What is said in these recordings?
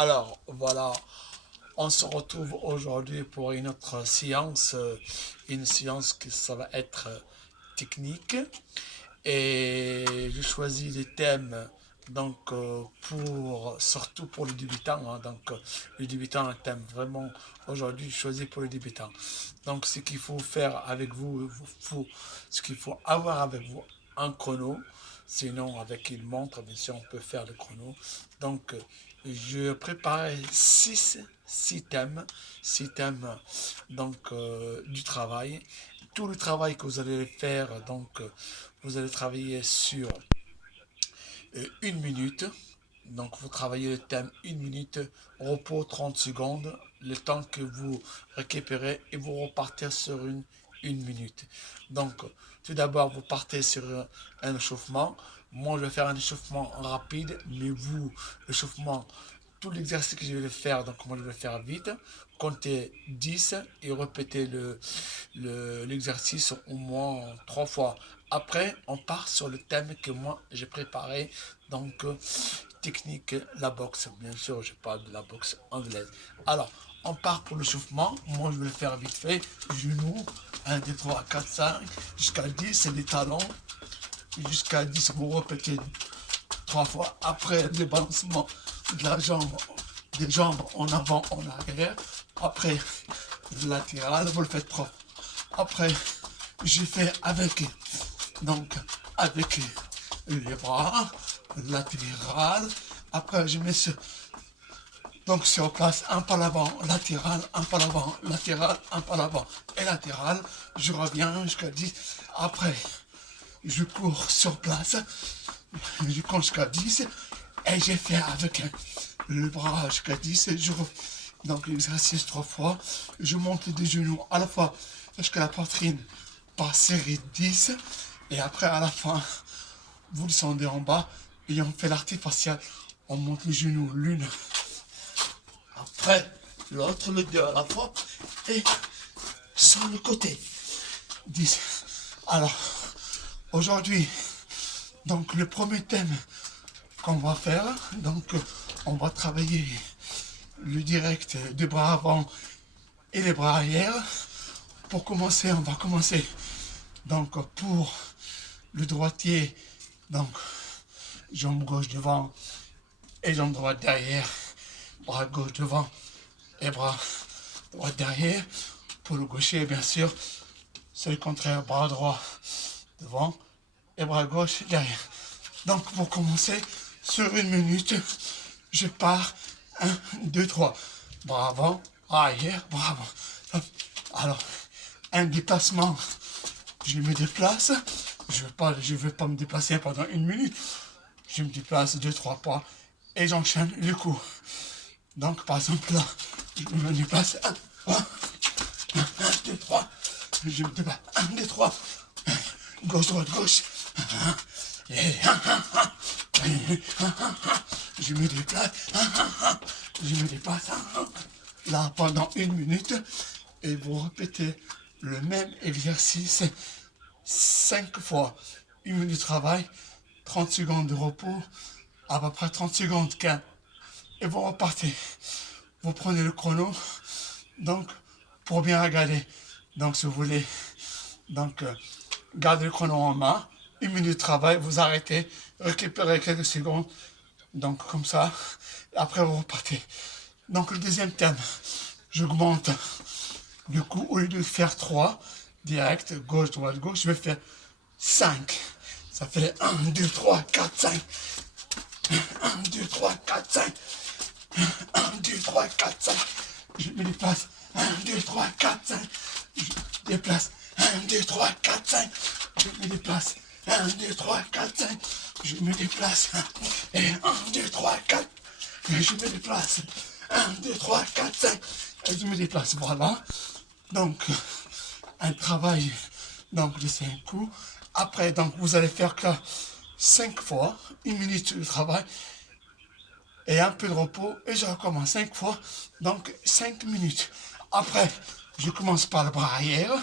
Alors, voilà, on se retrouve aujourd'hui pour une autre séance, une séance que ça va être technique. Et j'ai choisi des thèmes surtout pour les débutants, hein. Les débutants, un thème vraiment aujourd'hui choisi pour les débutants. Donc ce qu'il faut faire avec vous, ce qu'il faut avoir avec vous, un chrono. Sinon, avec une montre, bien sûr, on peut faire le chrono. Donc, je prépare six thèmes du travail. Tout le travail que vous allez faire, vous allez travailler sur une minute. Donc, vous travaillez le thème une minute, repos 30 secondes, le temps que vous récupérez et vous repartez sur une minute. Donc, tout d'abord, vous partez sur un échauffement. Moi, je vais faire un échauffement rapide, mais vous, l'échauffement, tout l'exercice que je vais faire, donc moi je vais le faire vite. Comptez 10 et répétez l'exercice au moins 3 fois. Après, on part sur le thème que moi j'ai préparé. Donc, technique, la boxe. Bien sûr, je parle de la boxe anglaise. Alors, on part pour l'échauffement. Moi, je vais le faire vite fait. Genoux, 1, 2, 3, 4, 5, jusqu'à 10, c'est les talons. Jusqu'à 10, vous répétez 3 fois. Après, le balancement de la jambe, des jambes en avant, en arrière. Après, le latéral, vous le faites 3. Après, j'ai fait donc, avec les bras, latéral. Après, je mets sur place, un pas l'avant, latéral, un pas l'avant, latéral, un pas l'avant et latéral. Je reviens jusqu'à 10. Après, je cours sur place, je compte jusqu'à 10 et j'ai fait avec le bras jusqu'à 10. Donc l'exercice 3 fois. Je monte des genoux à la fois jusqu'à la poitrine par série 10 et après à la fin, vous descendez en bas et on fait l'arté facial. On monte les genoux l'une après l'autre, les deux à la fois et sur le côté. 10. Alors, aujourd'hui, donc le premier thème qu'on va faire, on va travailler le direct des bras avant et les bras arrière. Pour commencer, on va commencer donc pour le droitier, donc jambe gauche devant et jambe droite derrière, bras gauche devant et bras droit derrière. Pour le gaucher, bien sûr, c'est le contraire, bras droit devant et bras gauche derrière. Donc pour commencer, sur une minute, je pars 1, 2, 3. Bras avant, bras arrière, bras avant. Alors, un déplacement, je me déplace. Je veux pas me déplacer pendant une minute. Je me déplace 2, 3 pas et j'enchaîne le coup. Donc par exemple là, je me déplace 1, 2, 3. Je me déplace 1, 2, 3. Gauche, droite, gauche. Et je me déplace. Je me déplace. Là pendant une minute. Et vous répétez le même exercice 5 fois. Une minute de travail, 30 secondes de repos, à peu près 30 secondes qu'un. Et vous repartez. Vous prenez le chrono, donc, pour bien regarder. Donc, si vous voulez, gardez le chrono en main. Une minute de travail, vous arrêtez, récupérez quelques secondes. Donc, comme ça, après, vous repartez. Donc, le deuxième thème, j'augmente. Du coup, au lieu de faire 3 direct, gauche, droite, gauche, je vais faire 5. Ça fait 1, 2, 3, 4, 5. 1, 2, 3, 4, 5. 1, 2, 3, 4, 5. Je me déplace. 1, 2, 3, 4, 5. Je me déplace. 1, 2, 3, 4, 5. Je me déplace. 1, 2, 3, 4, 5. Je me déplace. Et 1, 2, 3, 4. Et je me déplace. 1, 2, 3, 4, 5. Et je me déplace. Voilà. Donc, un travail de 5 coups. Après, donc, vous allez faire que 5 fois, une minute de travail et un peu de repos. Et je recommence 5 fois, donc 5 minutes. Après, je commence par le bras arrière,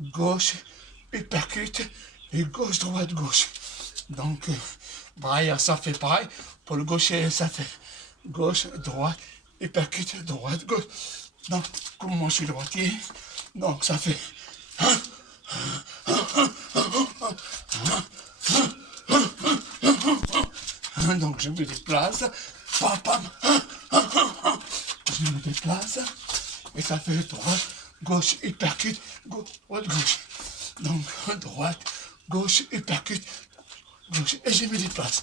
gauche, uppercut, et gauche, droite, gauche. Donc, bras arrière, ça fait pareil. Pour le gaucher, ça fait gauche, droite, hypercute, droite, gauche. Donc, comme moi je suis droitier, donc ça fait donc je me déplace, pam pam, je me déplace, et ça fait droite, gauche, hypercute, gauche, droite, gauche. Donc droite, gauche, hypercute, gauche, et je me déplace.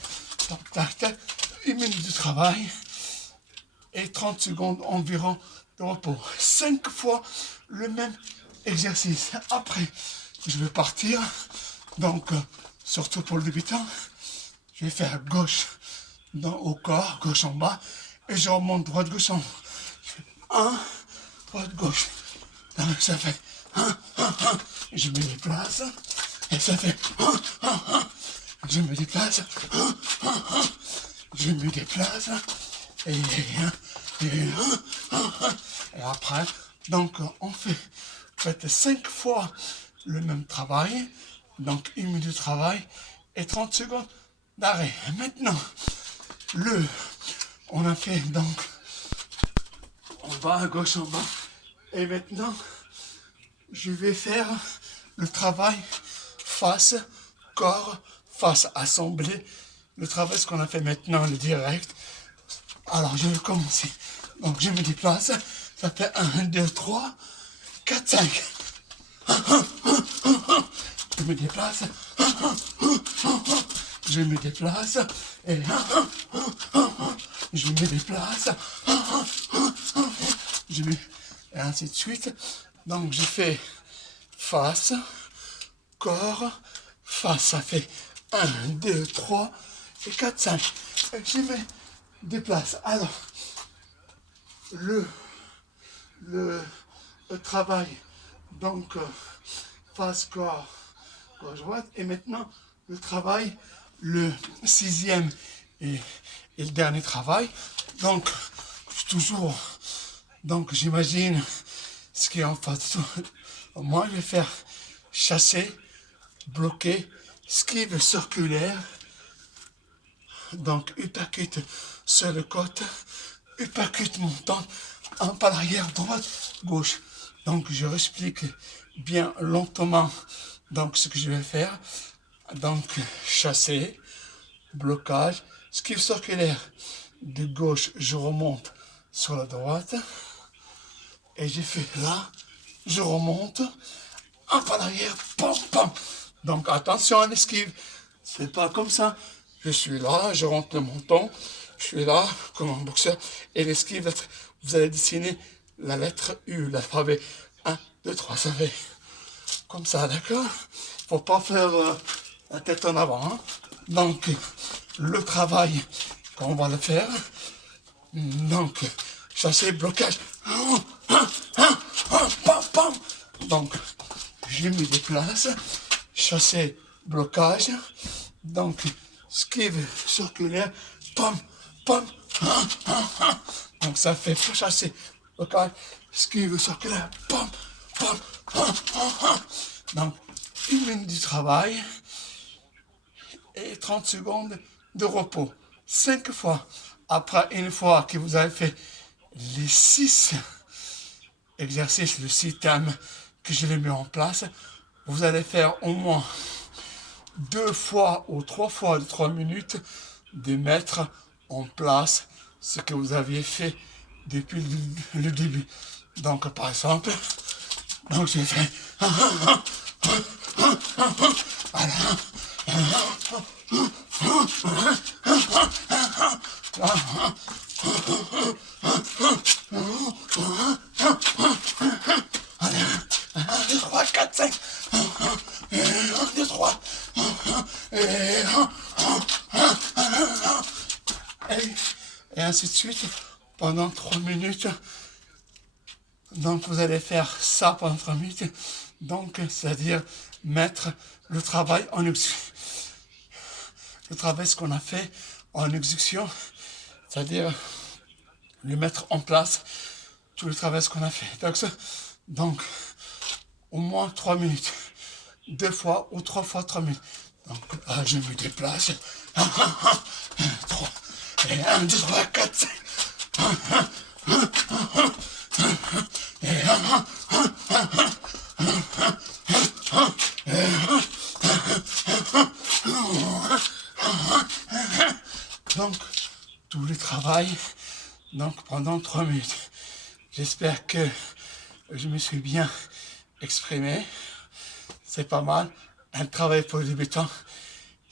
Donc tac, tac, 1 minute de travail et 30 secondes environ de repos. 5 fois le même exercice. Après, je vais partir, donc surtout pour le débutant, je vais faire gauche au corps, gauche en bas, et je remonte droite, gauche en haut. 1, droite, gauche. Donc ça fait 1, je me déplace, et ça fait 1, je me déplace, je me déplace, et après, donc on fait, faites 5 fois le même travail, donc 1 minute de travail et 30 secondes d'arrêt. Maintenant, on a fait donc en bas, à gauche, en bas, et maintenant, je vais faire le travail face, corps, face, assemblée, le travail ce qu'on a fait maintenant, le direct. Alors, je vais commencer. Donc, je me déplace. Ça fait 1, 2, 3, 4, 5. Je me déplace. Je me déplace. Et je me déplace. Et ainsi de suite. Donc, je fais face, corps, face. Ça fait 1, 2, 3 et 4, 5. Et je me déplace. Alors, le travail, donc face, corps, gauche, droite, et maintenant le travail, le 6e et le dernier travail, donc toujours, donc j'imagine ce qui est en face. Moi je vais faire chasser, bloquer, esquive circulaire, donc uppercut sur le côté, uppercut montant, un pas arrière, droite, gauche. Donc je explique bien lentement donc ce que je vais faire. Donc chasser, blocage, esquive circulaire. De gauche, je remonte sur la droite. Et j'ai fait là, je remonte, un pas arrière, pam, pam. Donc attention à l'esquive. C'est pas comme ça. Je suis là, je rentre le menton. Je suis là, comme un boxeur. Et l'esquive, vous allez dessiner la lettre U, l'alphabet 1, 2, 3. Ça fait comme ça, d'accord? Faut pas faire la tête en avant. Hein? Donc, le travail qu'on va le faire. Donc, chasser, blocage. Pam, pam. Donc, je me déplace. Chasser, blocage. Donc, esquive circulaire. Pam, pam. Donc, ça fait chasser, blocage, esquive circulaire. Pam, pam. Donc, 1 minute du travail et 30 secondes de repos. 5 fois. Après, une fois que vous avez fait les 6 exercices, le 6 thèmes que je vais mis en place, vous allez faire au moins 2 fois ou 3 fois de 3 minutes de mettre en place ce que vous aviez fait depuis le début. Donc, par exemple, donc j'ai fait allez, 1, 2, 3, 4, 5. 1, 2, 3. Et ainsi de suite pendant 3 minutes. Donc vous allez faire ça pendant 3 minutes. Donc, c'est-à-dire mettre le travail en exécution. Le travail, ce qu'on a fait en exécution, c'est-à-dire le mettre en place, tout le travail, ce qu'on a fait. Donc, au moins 3 minutes. 2 fois ou 3 fois 3 minutes. Donc, je me déplace. 3. Et 1, 2, 3, 4, 5. Donc, tout le travail, donc pendant 3 minutes. J'espère que je me suis bien exprimé. C'est pas mal. Un travail pour les débutants.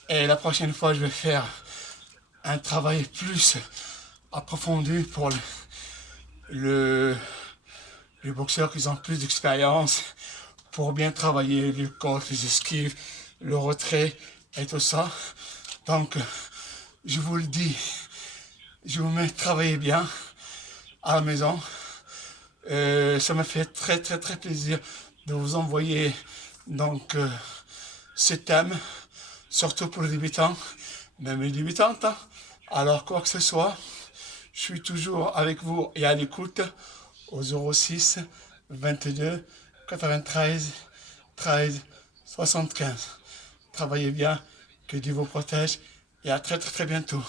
Et la prochaine fois, je vais faire un travail plus approfondi pour les boxeurs qui ont plus d'expérience, pour bien travailler le corps, les esquives, le retrait et tout ça. Donc, je vous le dis, je vous mets travailler bien à la maison. Ça me fait très très très plaisir de vous envoyer donc ce thème, surtout pour les débutants, même les débutantes. Hein. Alors quoi que ce soit, je suis toujours avec vous et à l'écoute au 06 22 93 13 75. Travaillez bien, que Dieu vous protège et à très très très bientôt.